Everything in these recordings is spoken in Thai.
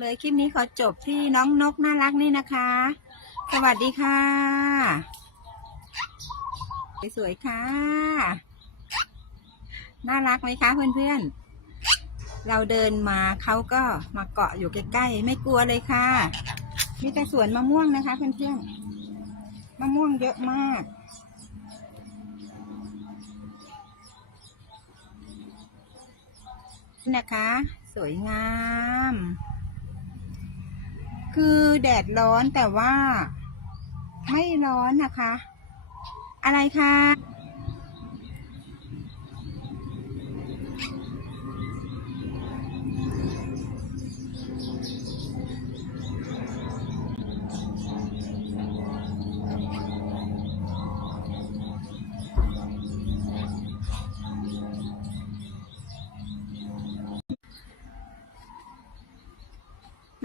เลย คลิปนี้ขอจบที่น้องนกน่ารักนี่นะคะ สวัสดีค่ะ สวยๆค่ะ น่ารักไหมคะเพื่อนๆ เราเดินมาเขาก็มาเกาะอยู่ใกล้ๆ ไม่กลัวเลยค่ะมีแต่สวนมะม่วงนะคะเพื่อนๆ มะม่วงเยอะมากนะคะ สวยงาม คือแดดร้อนแต่ว่า ไม่ร้อนนะคะ อะไรคะ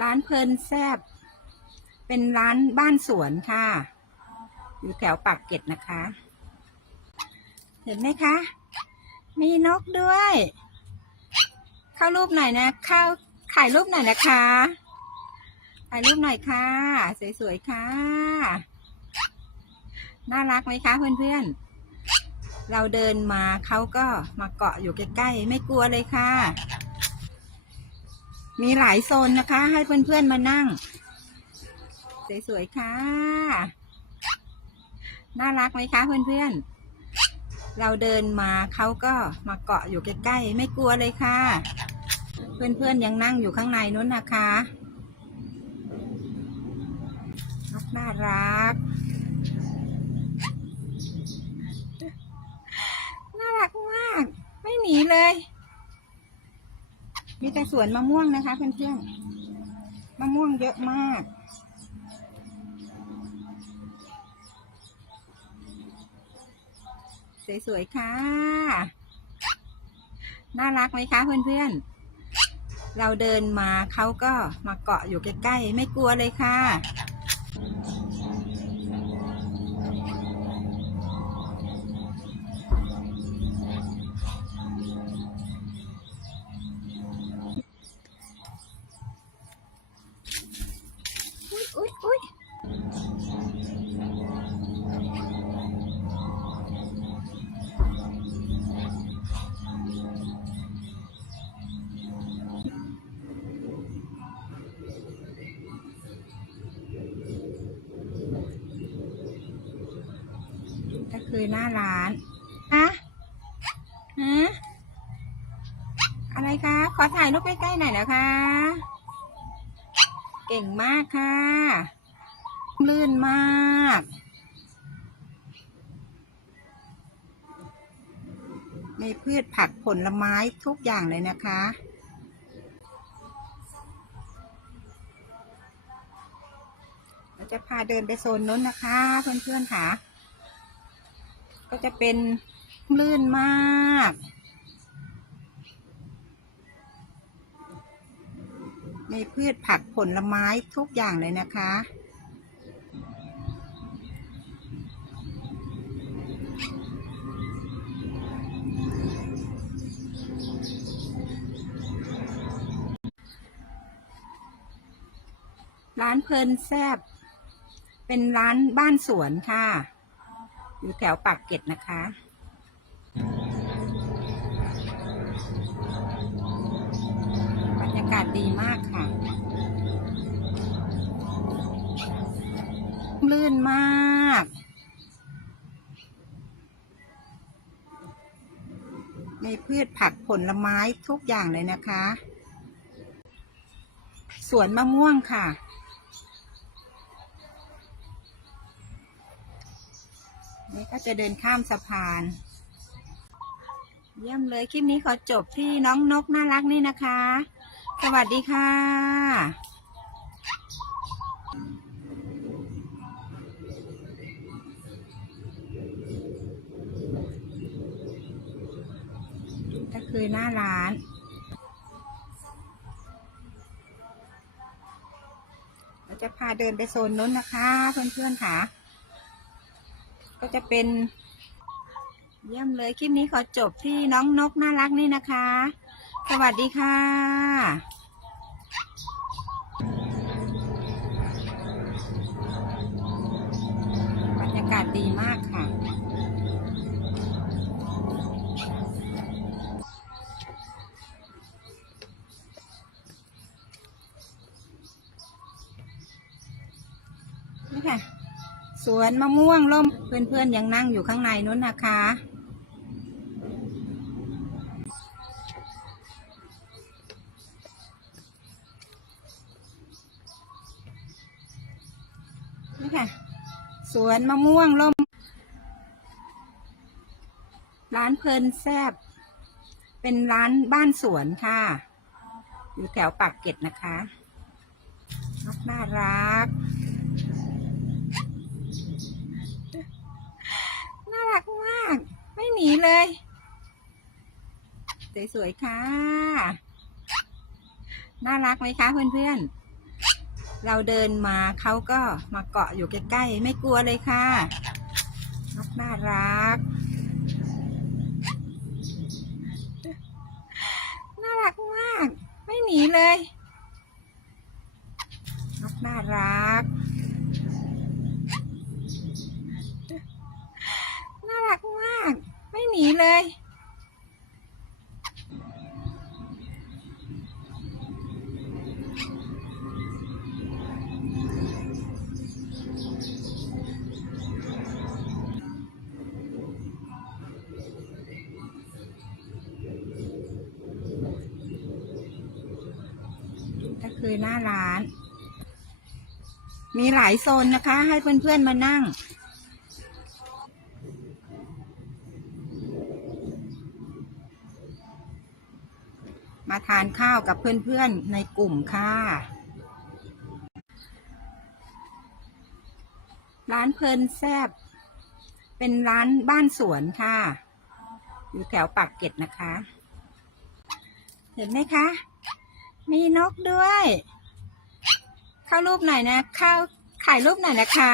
ร้านเพลินแซบเป็นร้านบ้านสวนค่ะ อยู่แถวปากเกร็ดนะคะ เห็นไหมคะ มีนกด้วย เข้ารูปหน่อยนะเข้าถ่ายรูปหน่อยนะคะถ่ายรูปหน่อยค่ะ สวยๆค่ะ น่ารักไหมคะเพื่อนๆ เราเดินมาเขาก็มาเกาะอยู่ใกล้ๆ ไม่กลัวเลยค่ะ มีหลายโซนนะคะ ให้เพื่อนๆมานั่ง สวยๆค่ะ น่ารักไหมคะเพื่อนๆ เราเดินมาเขาก็มาเกาะอยู่ใกล้ๆ ไม่กลัวเลยค่ะ เพื่อนๆยังนั่งอยู่ข้างในนู้นนะคะน่ารัก น่ารักมาก ไม่หนีเลย มีแต่สวนมะม่วงนะคะเพื่อนๆ มะม่วงเยอะมาก สวยๆ ค่ะ น่ารักไหมคะเพื่อนๆ เราเดินมาเขาก็มาเกาะอยู่ใกล้ๆ ไม่กลัวเลยค่ะ ก็คือหน้าร้านฮะฮะอะไรคะ ขอถ่ายรูปใกล้ๆหน่อยนะคะ เก่งมากค่ะ ลื่นมากมีพืชผักผลไม้ทุกอย่างเลยนะคะ เราจะพาเดินไปโซนนู้นนะคะ เพื่อนๆค่ะ ก็จะเป็นลื่นมากมีพืชผักผลไม้ทุกอย่างเลยนะคะ ร้านเพลินแซบเป็นร้านบ้านสวนค่ะ อยู่แถวปากเกร็ดนะคะ บรรยากาศดีมากค่ะ ลื่นมากมีพืชผักผลไม้ทุกอย่างเลยนะคะ สวนมะม่วงค่ะ ก็จะเดินข้ามสะพาน เยี่ยมเลยคลิปนี้ขอจบที่น้องนกน่ารักนี่นะคะ สวัสดีค่ะก็คือหน้าร้านเราจะพาเดินไปโซนนู้นนะคะ เพื่อนๆค่ะ็จะเป็น เยี่ยมเลยคลิปนี้ขอจบที่น้องนกน่ารักนี่นะคะ สวัสดีค่ะบรรยากาศดีมากค่ะ วนมะม่วงล่มเพื่อนๆยังนั่งอยู่ข้างในนู้นนะคะ นี่ค่ะ สวนมะม่วงล่ม ร้านเพลินแซบ เป็นร้านบ้านสวนค่ะ อยู่แถวปากเกร็ดนะคะ น่ารัก รักมาก ไม่หนีเลย สวยๆค่ะ น่ารักไหมคะเพื่อนๆ เราเดินมาเขาก็มาเกาะอยู่ใกล้ๆ ไม่กลัวเลยค่ะน่ารัก น่ารักมาก ไม่หนีเลยน่ารัก คือหน้าร้าน มีหลายโซนนะคะ ให้เพื่อนๆมานั่ง มาทานข้าวกับเพื่อนๆในกลุ่มค่ะ ร้านเพลินแซบเป็นร้านบ้านสวนค่ะ อยู่แถวปากเกร็ดนะคะ เห็นไหมคะ มีนกด้วย เข้ารูปหน่อยนะเข้าถ่ายรูปหน่อยนะคะ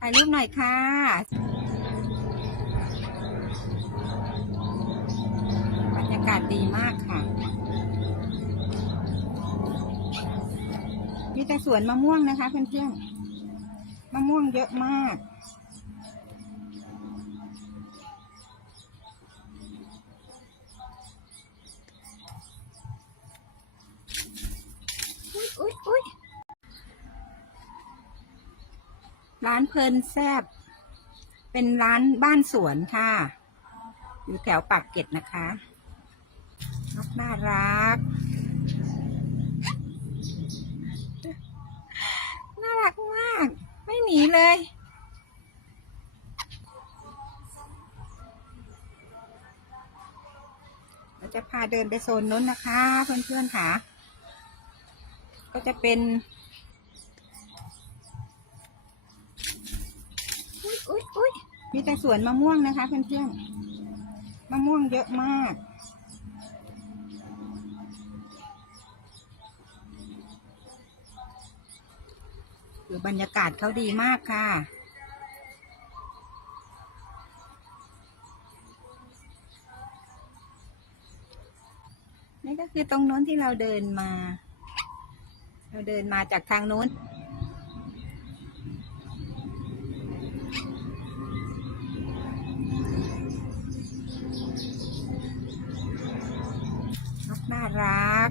ถ่ายรูปหน่อยค่ะบรรยากาศดีมากค่ะมีแต่สวนมะม่วงนะคะเพื่อนๆมะม่วงเยอะมาก อุ๊ยอุ๊ยอุ๊ยร้านเพลินแซบ เป็นร้านบ้านสวนค่ะ อยู่แถวปากเกร็ดนะคะน่ารัก น่ารักมาก ไม่หนีเลย เราจะพาเดินไปโซนนู้นนะคะ เพื่อนๆค่ะ ก็จะเป็นอุ๊ยอุ๊ยอุ๊ยมีแต่สวนมะม่วงนะคะเพื่อนๆมะม่วงเยอะมากหรือบรรยากาศเขาดีมากค่ะนี่ก็คือตรงน้นที่เราเดินมา เราเดินมาจากทางโน้นน่ารัก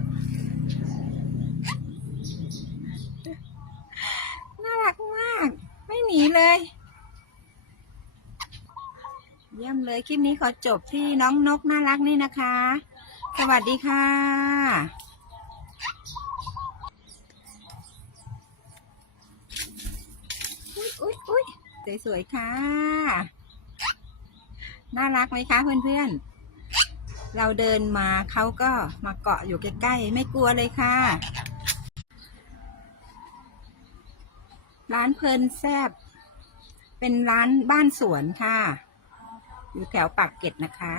น่ารักมาก ไม่หนีเลย เยี่ยมเลย คลิปนี้ขอจบที่น้องนกน่ารักนี่นะคะ สวัสดีค่ะ อุ๊ยอุ๊ยอุ๊ย สวยๆค่ะ น่ารักไหมคะเพื่อนๆ เราเดินมาเขาก็มาเกาะอยู่ใกล้ๆ ไม่กลัวเลยค่ะ ร้านเพลินแซบ เป็นร้านบ้านสวนค่ะ อยู่แถวปากเกร็ดนะคะ